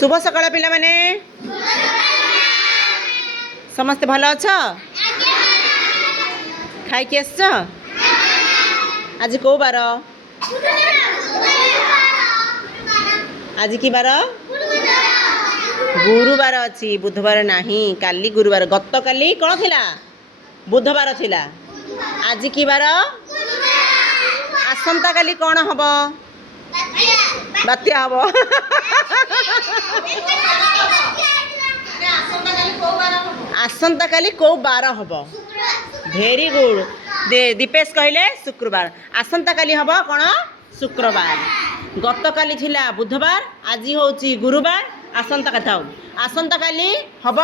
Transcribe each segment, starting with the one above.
शुभ सकाळ पिला माने समस्ते भल अछ खाई कि आस आज को बार आज की बार गुरुवार अच्छी बुधवार नहीं काली गुरुवार गत काली कौन थिला बुधवार थिला आज की बार आसंता काली कौन हम बात्या हम आसंता काली को बार हम भेरी गुड दीपेश कहले शुक्रवार आसंता काली हम कौन शुक्रवार गत काली थिला बुधवार आज होची गुरुवार आसंता कथा आसंता काली हम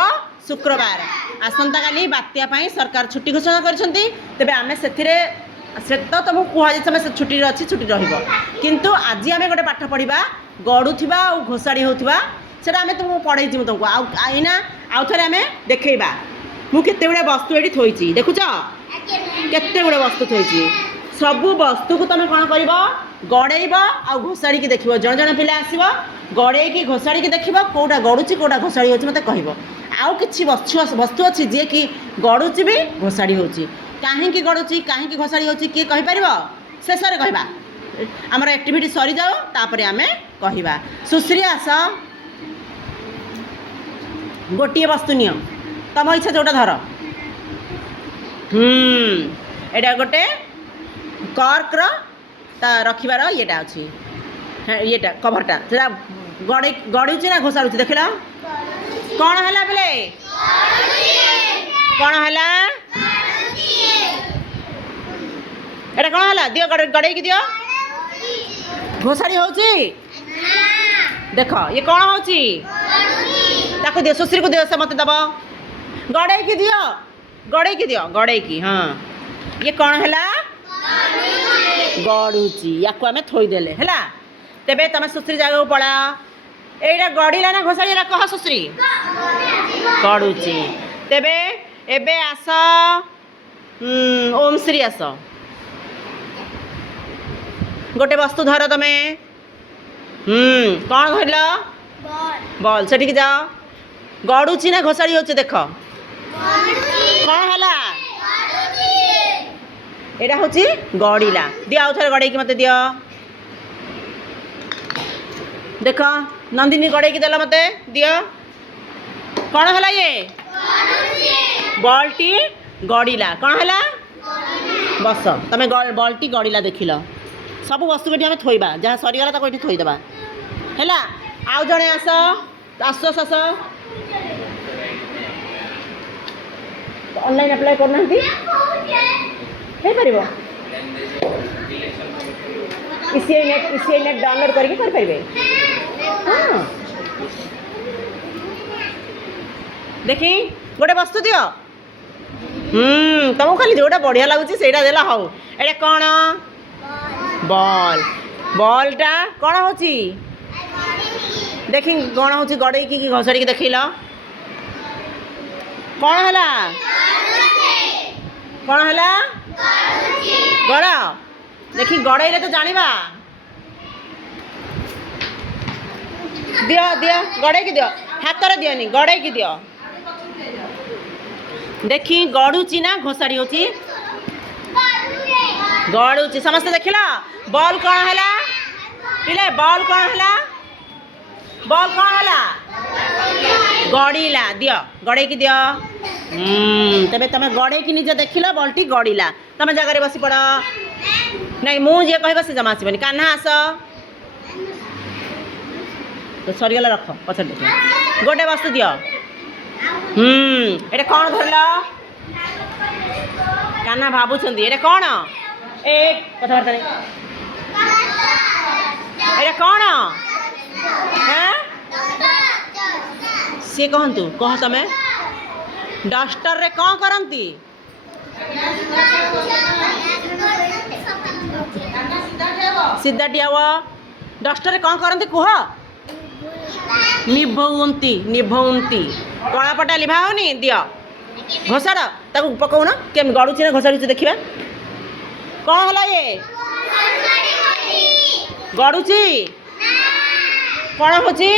शुक्रवार आसंता काली बात्या पाई सरकार छुट्टी घोषणा करछंती तेबे आमे सेथिरे से तो तुमको कहुई तुम से छुट्टी अच्छी छुट्टी रु आज आम गोटे पाठ पढ़ा गड़ुवा और घोषाड़ी होता से तुमको पढ़े तुमको आईना आउ थे आम देखा मुझे गुड़े वस्तु ये थोड़ी देखुच केते गुड़े वस्तु थोड़ी सबू वस्तु को तुम कौन कर गड़ेब आ घोषाड़ी की देख जन जन पिला आसब गड़े की घोषाड़ी की देख कौटा गड़ुची कौटा घोषाड़ी हो मत कह आउ कि वस्तु अच्छी जी कि गड़ुची भी घोषाड़ी होची कहीं गड़ुची कहीं घोषाड़ी होची किए कहीपर शेष में कहवा आमर एक्टिविटी सरी जाओ तापर आम कहवा सुश्री आस गोटे वस्तु नि तुम इच्छा जोटा धर एटा गोटे कर्क रखिबार येटा अच्छी येटा कभरटा से गड़े गड़ुची ना घोषाड़ुची देख कौन है बोले कौन है एटा कौन है दियो गड़े की दियो घोषाड़ी होची देख ये कौन होची ताको दियो सुश्री को दियो से मत दब गड़े की दियो गड़े की हाँ ये कौन है गड़ुची या आम थोदेले है तेबे तुम सुश्री जगह पड़ा एटा गड़िला ना घोषाड़ी कह सुश्री गड़ुची तेबे एबे आस ओम श्री आस गोटे वस्तु धर तमे कौन धरल बॉल से जाओ गड़ुची ना घोषाड़ी होचे देख कौन है यहाँ हूँ गड़िला दियो आउ थे गड़े मत दियो देख नंदिनी गड़े की देला मते दियो कौन है ये बॉल टी गड़िला कौन है बस तमें बॉल टी गड़िला देखिल सब वस्तु को थोड़ा जहाँ सरीगला ताको ये थोदेबा है आउ जड़े आस आस आस ऑनलाइन अप्लाई करना हो इसीआई नेट डाउनलोड करके कर पारे हाँ देखी गोटे वस्तु दियो तुमको खाली जोटा बढ़िया लगुच से देला हाउ एटा कौन बॉल बॉलटा कौन होची देखी कौन होची गड़े की घोषाड़ी की देखिल कौन है कौन है गड़ देखी गड़े तो जाना दियो दियो गड़े की दियो हाथ रे दियोनी गड़े की दियो देखी गड़ुची ना घोषाड़ी होची गड़ुची समस्त देख बॉल कौन है पिले बॉल कौन है बॉल कौन है गड़िला दियो गड़े की दियो तेबे तुम गड़े की निज देख बॉल टी गड़िला तुम जगह बसी पड़ नहीं मुझे कह से जमा आसबनी कान्हा आस तो सरीगला रख पछ देख गोटे वस्तु दियो एटा कौन धरल कान्हा भावुं ये कौन एक कथबार्ता नहीं एटा कौन हाँ सी कहतु कह तमें डस्टर रे कौन करती सीधा टियाव डस्टर रे कौन करती कह निभौंती निभौंती कलापटा लिभा होनी दियो घोषाड़ ताको पकाउन केम गड़ुची ना घोषाड़ी देखा कौन है ये गड़ुची कौन होची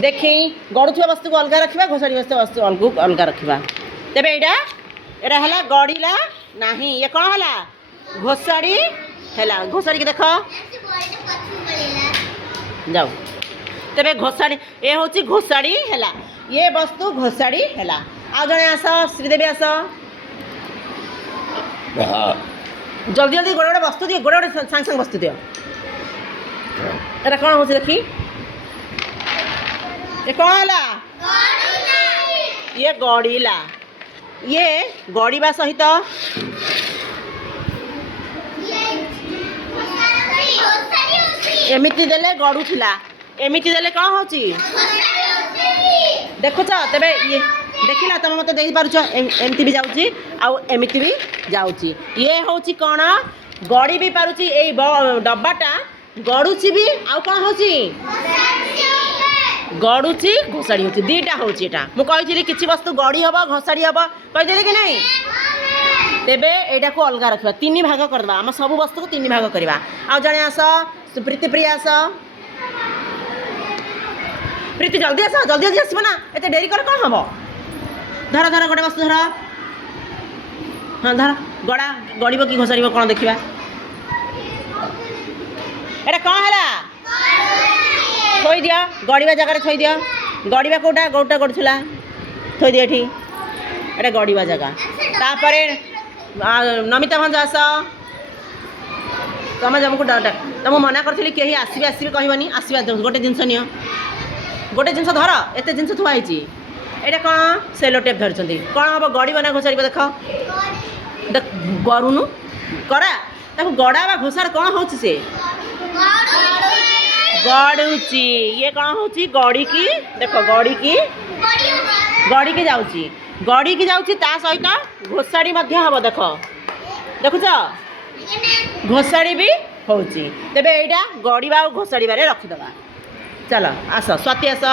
देखी गड़ुवा वस्तु को अलग रखा घोषाड़ी वस्तु अलग रखा तेज यहाँ है गड़िला ना ये कौन है घोषाड़ी है घोषाड़ी के देख जाओ तेरे घोषाड़ी ये हूँ घोषाड़ी है ये वस्तु घोषाड़ी है आ जड़े आस श्रीदेवी आस जल्दी जल्दी गोटे गोटे वस्तु दिए गोटे गोटे सांग सांग वस्तु दियो एरा कौन हो देखी ये कौन है ये गड़िला ये गड़िबा सहित एमिति देले गड़ुला एमिति देले कौन हो देखुच तेरे ये देखिला तुम मत देख पारुछ एमती भी जाउची आउ एमिति भी जाउची ये होची कौन गड़ी भी पारुची ए डब्बाटा गड़ुची भी आउ कौन होची गड़ुची घोषाड़ी होची दीटा होची एटा मु कहिथिली किछि वस्तु गड़ी हबो घोषाड़ी हबो कहिथिली कि नहीं तेबे एटा को अलगा रखबा तीन भाग करबा हम सब वस्तु को तीन भाग करबा आ जणे आस प्रीति प्रिया आस प्रीति जल्दी आस जल्दी जल्दी आसबो ना एते देरी कर कौन हबो धर धर गोटे वस्तु धर हाँ धर गड़ा गड़ब कि घोषाड़ कौन देखा एटा कौन है थोई दिया गड़िया जगार थोई दिया गड़िया कौटा गोटा गड़ुला थोई दिया ये एटा गड़िया जगह तापर नमिता भंज आस तुम जमको तुम मना करी कहीं आसबे आसबे कहबनी आसवा गोटे जिनस नि गोटे जिनस धर एत जिनस थुआई एटा कौन सेलो टेप धरती कौन हम गड़ब ना घोषाड़ देख गरुनु करा गड़ा बा घोषार कौन हो गड़ुची ये कौन हो गड़ी की देख गड़ी की जाऊँगी गड़ी की जाऊँगी ता सहित घोषाड़ी हम देख देखुच घोषाड़ी भी हूँ तेरे यहाँ गड़वा और घोषाड़े रखीदे चल आस स्वाति आस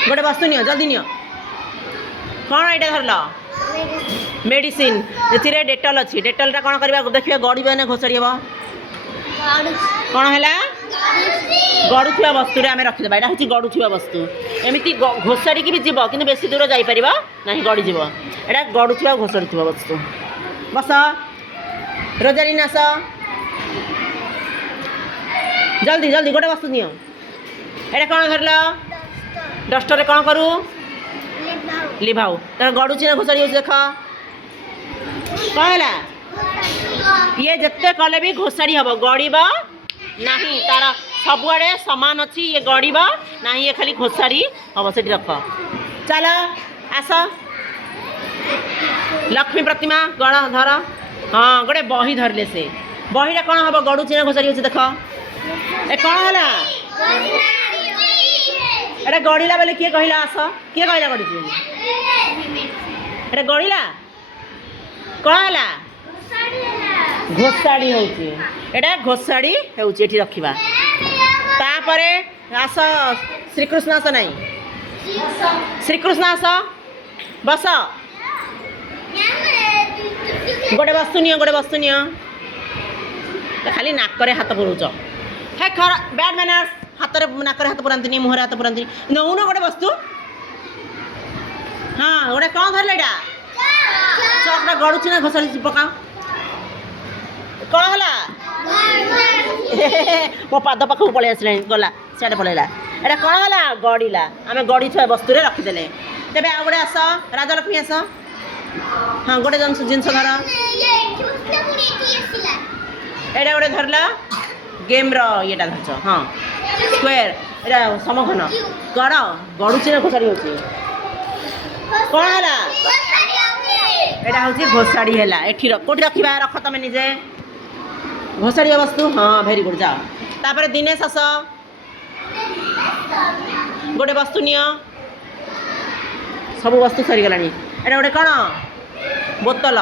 गोटे वस्तु नियो जल्दी नियो कौन यहाँ धरल मेडिसिन ए डेटल अच्छी डेटलटा कौन करवा देखिए गड़ब ना घोषाड़ी हम कौन है गड़ुवा वस्तु आम रखीदे यहाँ हूँ गड़ुवा वस्तु एमती घोषाड़ी की भी जीव कि बेसी दूर जापर ना गड़ीज यहाँ गड़ुवा घोषाड़ी वस्तु बस रोजारीन आस जल्दी जल्दी गोटे वस्तु नियो यहाँ कौन धरल डस्टर कौन करू लिभाऊ तर गड़ुची ना घोषाड़ी हो देख कौन है ये जिते कले भी घोषाड़ी हम गड़ब ना तार सबुआड़े सामान अच्छी ये गड़ब ना ये खाली घोषाड़ी हम से रख चल आस लक्ष्मी प्रतिमा गण धर हाँ गोटे बही धरले से बहीटा कौन हम गड़ुची ना घोषाड़ी हो देख ए कौन है एटा गड़िला बोले किए कहला आस किए कहला गड़ी एटा गड़िला कौन है घोषाड़ी होटा घोषाड़ी होती रखा तापर आस श्रीकृष्ण आस नहीं श्रीकृष्ण आस बस गोटे वस्तु नियो खाली नाकरे हाथ पुरौच है खरा बैड मैनर्स हाथ नाकरे हाथ पुरांती मुहर हाथ पुरांती नौन गोटे वस्तु हाँ गोटे कौन धरल यहाँ चकटा गड़ुची ना घोषाड़ी पका कौन है मो पाद पाखक पलि आस गला सियाड़े पलैला एटा कौन है गड़िला आम गड़ी थोड़ा वस्तु रखीदे तेज आ गए आस राजलक्ष्मी आस हाँ गोटे जिनस धर एटा गोटे धरल गेम रेटा धरच हाँ स्क्वेर एटा समघन कर गड़ुची ना घोषाड़ी हो कौन है एटा हूँ घोषाड़ी है एठी कौटी रखा रख तुम निजे घोषाड़ी वस्तु हाँ भेरी गुड जाओ तापर दिनेश आस गोटे वस्तु नियो सब वस्तु सरीगला एटा गोटे कौन बोतल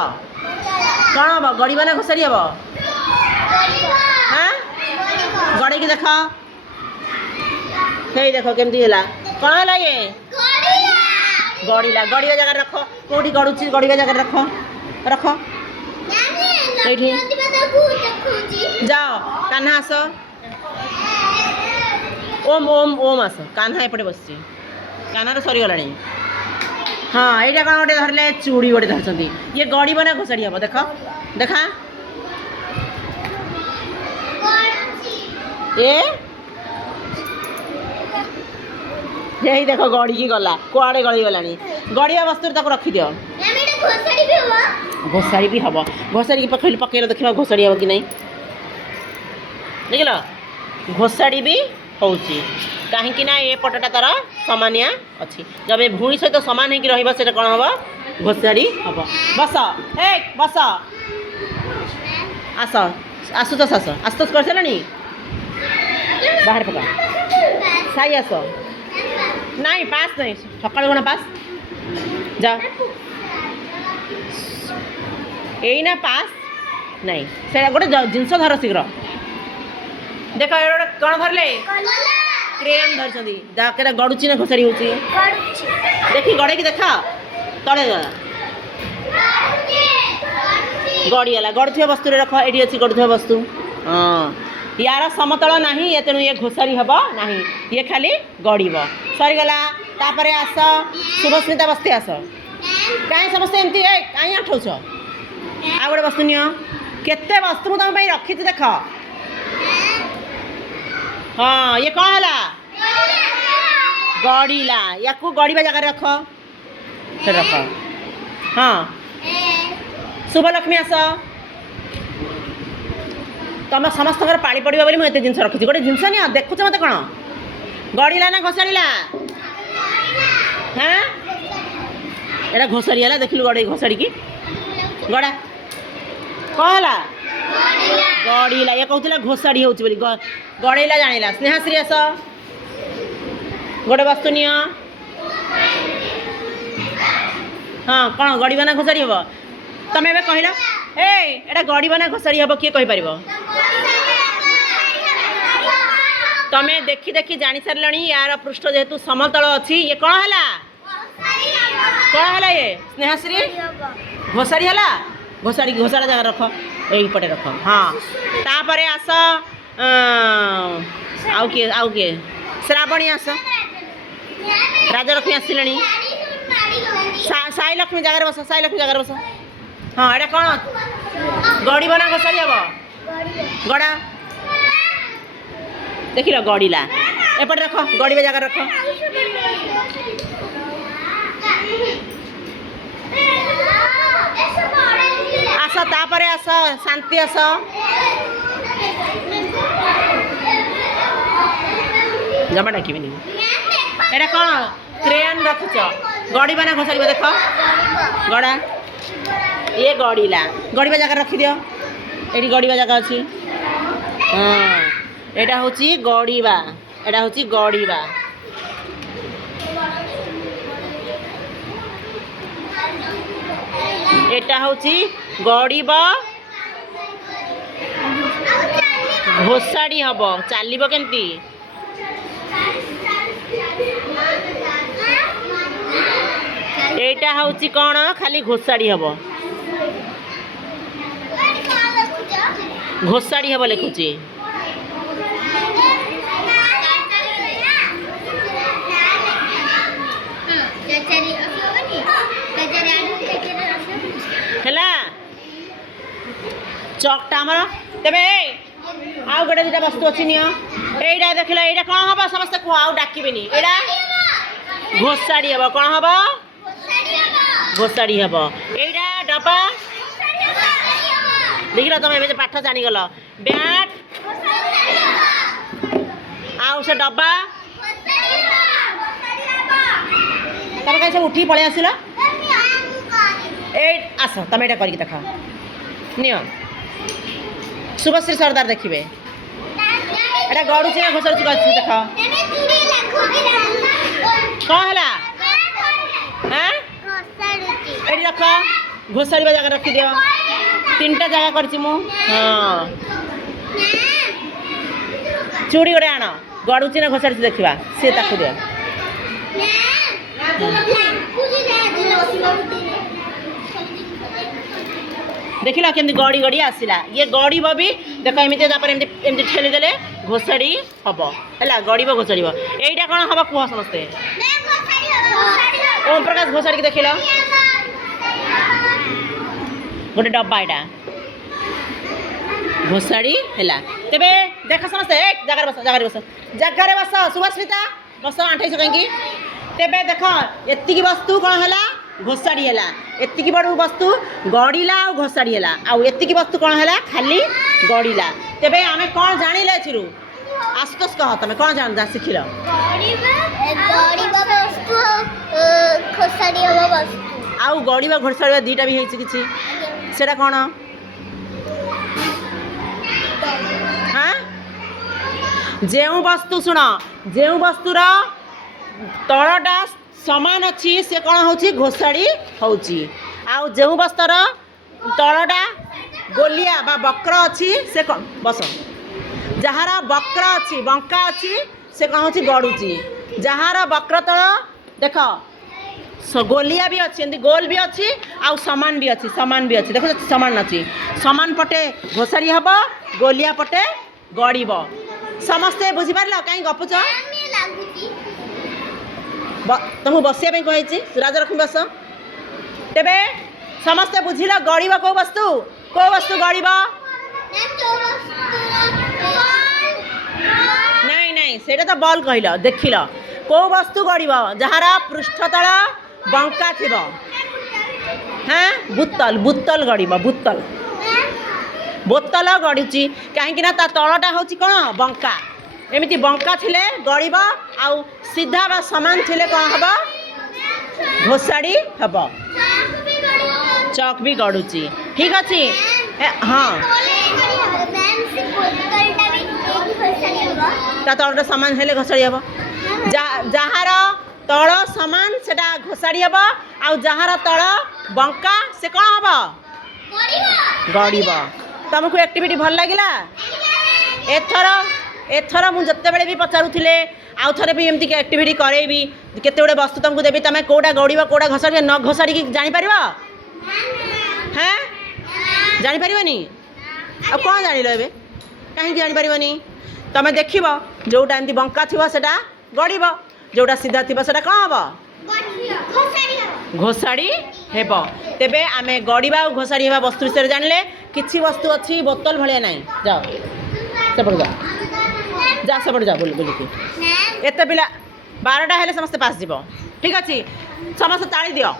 कौन हम गड़ब ना घोषाड़ी हम हाँ गड़े की देख हे देख केमती है कौन है ये गड़िला गड़िया जगह रख कौटी गड़ुची गड़िया जगह रख रख जाओ कान्हा आस ओम ओम ओम आस कान्हा एपटे बस कान्हार सरीगला हाँ यहाँ कौन गोटे धरले चूड़ी गोटे धरती ये गड़ब ना घोषाड़ी हम देख देखा यही देख गड़ी की गला कुआड़े गली गला गड़िया वस्तु रखी दियो घोषाड़ी भी हम घोषाड़ी पकड़ देखा घोषाड़ी हम कि नहीं देखल घोषाड़ी भी हो कहीं ये पटटा तार सामानिया अच्छी जब ये भूणी सहित सामान होगी रहा कौन हम घोषाड़ी हम बस ए बस आस आसुतोष आस आसुतोष कर सारे बाहर पका साई आस नहीं पास नहीं सकाल कौन पास जा यही पास नहीं से गोटे जिनस धर शीघ्र देख कौन धरले क्रेन धरती जहाँ गड़ुची ना घोषाड़ी हो देखी गड़े की देखा तले गला गड़ीगला गड़ुवा वस्तु रख ये अच्छी गड़ुवा वस्तु हाँ यार समतल ना ये तेणु ये घोषाड़ी हम ना ये खाली गड़ब सरीगला तापर आस शुभस्मिता बस्ती आस कहीं समस्ते एमती कहीं आठौच आ गोटे वस्तु नि केते वस्तु तुम रखी देख हाँ ये कौन है गड़ीला या गड़वा जगह रख रख हाँ शुभलक्ष्मी आस तुम समस्त पाली पड़ा बोली मुझे जिन रखी गोटे जिनस नि देखुच मत कौन गड़ीला ना घोषाड़ा हाँ यहाँ घोषाड़ी है देखिलु गड़े घोषाड़ी की गड़ा कौन है गड़ीला ये कहला घोषाड़ी हो गड़ेला जानिला स्नेहाश्री आस गोटे वस्तु नि हाँ कौन गड़ब ना घोषाड़ी हम तुम ए कहल एटा गड़ब ना घोषाड़ी हम किए कहीपर तुम देखी देखी जानी सारे यार पृष्ठ जेहेतु समतल अच्छी ये कौन है कौन है ये स्नेहाश्री घोषाड़ी है घोषाड़ी घोषाड़ा जगह रख यही पटे रख हाँ तापर आस आउ किए श्रावणी आस राजलक्ष्मी आसिले साई लक्ष्मी जगार बस साई लक्ष्मी जगार बस हाँ यहाँ कौन गड़ब ना घोषाड़ी हम गड़ा देख लो गड़ीला एपटे रख गड़ब जगह रख आस तापर आस शांति आस जमा डाक एटा कौन क्रेन रखुच गड़ब ना घोषाड़ी देख गड़ा ये गड़ीला गड़ब जगह रखी दियो ये गड़ब जगह अच्छी हाँ यहाँ हूँ गड़बा यहाँ हूँ गड़बा यहाँ हूँ गड़ब घोषाड़ी हम चलो केमती यहाँ हूँ कौन खाली घोषाड़ी हम घोषाड़ी हम लिखुची चकटा आमर तेरे आउ गोटे दुटा वस्तु अच्छी निटा देख लो यहाँ कौन हम समस्त कह आउ डाकबे यहाँ घोषाड़ी हम कौन हम घोषाड़ी हम यहाँ डब्बा देख लो तुम ए पाठ जानीगल बैट आउ से डब्बा तुम कहीं सब उठी पलि आसिल आस तुम यहाँ कर देख नियो शुभश्री सरदार देखिए एटा गड़ुची ना घोषाड़ी देख कौन है हाँ ये रख घोषाड़ी जगह रखी दियो तीन टा जगह कर हाँ चूड़ी गोटे आण गड़ुची ना घोषाड़ी देखा सी ताकू दियो देखिल केमती गड़ी गड़ी आसला ये गड़ब भी देख एमती एमती ठेलीदे घोषाड़ी हम है गड़ब घोषाड़ यहीटा कौन हम कह समस्ते ओम प्रकाश घोषाड़ी देख ल गोटे डब्बा यहाँ घोषाड़ी है तेरे देख समस्ते जगार बस जगार बस जगार बस सुभास्मिता बस आंठाई कहीं तेरे देख एति वस्तु कौन है घोषाड़ी है एति बड़ वस्तु गड़िला आ घोषाड़ी है आती वस्तु कौन है खाली गड़िला तेरे आम कौन जानिले एथि आशुतोष कह तुम कौन जान शिखिल आउ गड़िबा घोषाड़ी दुईटा भी किसी सेटा कौन हाँ जो वस्तु शुण जो वस्तुर तलटा समान अच्छी से कौन हो घोषाड़ी हो जो वस्तुर तलटा गोलिया बा वक्र अच्छी से बस जार वक्र अच्छी बंका अच्छी से कौन हो गड़ुची जार वक्र तल देख गोलिया भी अच्छी एमती गोल भी अच्छी आउ समान भी अच्छी देखो समान अच्छी समान पटे घोषाड़ी हम गोलिया पटे गड़ब समस्ते बुझीपार कहीं गपुच तुमको बसिया कही राजलक्ष्मी बस तेरे समस्ते बुझिल गड़ब कौ वस्तु गड़ब नहीं नहीं से तो बल कहल देखिल कौ वस्तु गड़ब जार पृष्ठतल बंका थी हाँ बुतल बुतल गड़ब बुतल बोतल गड़ुची कहीं तलटा हूँ कौन बंका एमती बंका थिले गड़ब आउ सीधा बा समान थिले कौन हम घोषाड़ी हम चक भी गड़ुची ठीक अच्छे हाँ तलटा सामान हेले घोषाड़ी हम जार तल सामान से घोषाड़ी हम आउ जार तल बंका से कौन हम गड़ब तुमको एक्टिविटी भल लगिला एथर मुझे बेले भी पचारूले आउ थे भी एमती एक्टिविटी करेबी केते गुड़े वस्तु तुमको देवी तुम कौटा गड़ब कौटा घोषाड़ी न घोषाड़ी जापर हाँ जापर आ कौन जान ए कहीं जापर तुम देख जोटा एमती बंका थी से गड़ब जोटा सीधा थी से कौन हम घोषाड़ी हेब तेबे आम गड़बा और घोषाड़ी हेबा वस्तु विषय जानले किसी वस्तु अच्छी बोतल भाया ना जाओ सेपट जा सेपट जा बोल बोलिकी एत पिला 12टा हेले समस्ते पास जीव ठीक अच्छे समस्त ताली दियो।